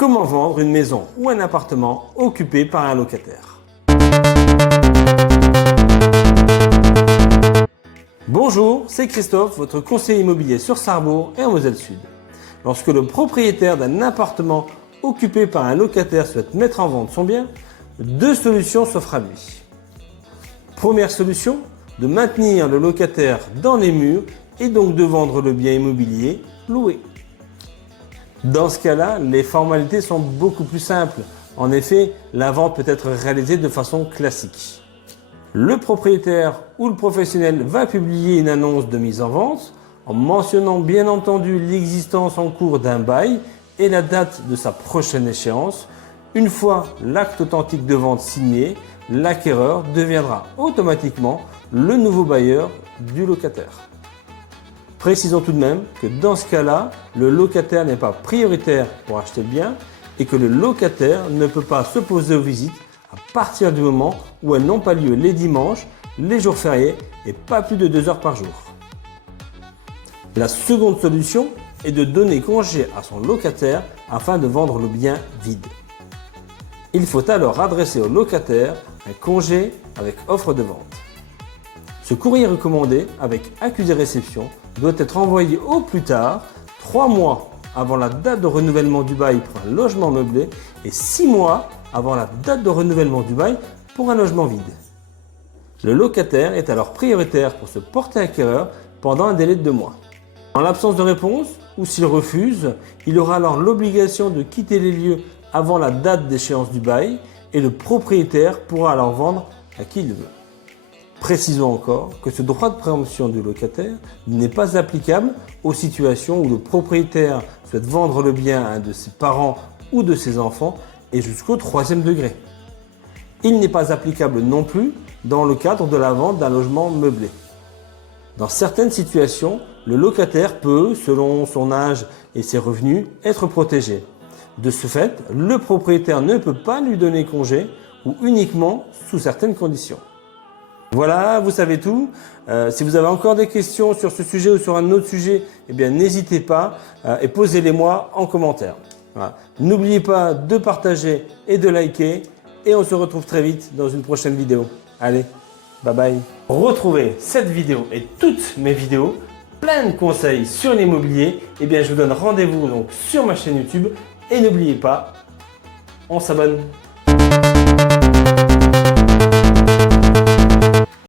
Comment vendre une maison ou un appartement occupé par un locataire? Bonjour, c'est Christophe, votre conseiller immobilier sur Sarrebourg et en Moselle Sud. Lorsque le propriétaire d'un appartement occupé par un locataire souhaite mettre en vente son bien, deux solutions s'offrent à lui. Première solution, de maintenir le locataire dans les murs et donc de vendre le bien immobilier loué. Dans ce cas-là, les formalités sont beaucoup plus simples. En effet, la vente peut être réalisée de façon classique. Le propriétaire ou le professionnel va publier une annonce de mise en vente en mentionnant bien entendu l'existence en cours d'un bail et la date de sa prochaine échéance. Une fois l'acte authentique de vente signé, l'acquéreur deviendra automatiquement le nouveau bailleur du locataire. Précisons tout de même que dans ce cas-là, le locataire n'est pas prioritaire pour acheter le bien et que le locataire ne peut pas s'opposer aux visites à partir du moment où elles n'ont pas lieu les dimanches, les jours fériés et pas plus de 2 heures par jour. La seconde solution est de donner congé à son locataire afin de vendre le bien vide. Il faut alors adresser au locataire un congé avec offre de vente. Ce courrier recommandé avec accusé réception doit être envoyé au plus tard 3 mois avant la date de renouvellement du bail pour un logement meublé et 6 mois avant la date de renouvellement du bail pour un logement vide. Le locataire est alors prioritaire pour se porter acquéreur pendant un délai de 2 mois. En l'absence de réponse ou s'il refuse, il aura alors l'obligation de quitter les lieux avant la date d'échéance du bail et le propriétaire pourra alors vendre à qui il veut. Précisons encore que ce droit de préemption du locataire n'est pas applicable aux situations où le propriétaire souhaite vendre le bien à un de ses parents ou de ses enfants et jusqu'au 3e degré. Il n'est pas applicable non plus dans le cadre de la vente d'un logement meublé. Dans certaines situations, le locataire peut, selon son âge et ses revenus, être protégé. De ce fait, le propriétaire ne peut pas lui donner congé ou uniquement sous certaines conditions. Voilà, vous savez tout. Si vous avez encore des questions sur ce sujet ou sur un autre sujet, eh bien n'hésitez pas et posez-les-moi en commentaire. Voilà. N'oubliez pas de partager et de liker et on se retrouve très vite dans une prochaine vidéo. Allez, bye bye. Retrouvez cette vidéo et toutes mes vidéos, plein de conseils sur l'immobilier. Eh bien, je vous donne rendez-vous donc sur ma chaîne YouTube et n'oubliez pas, on s'abonne.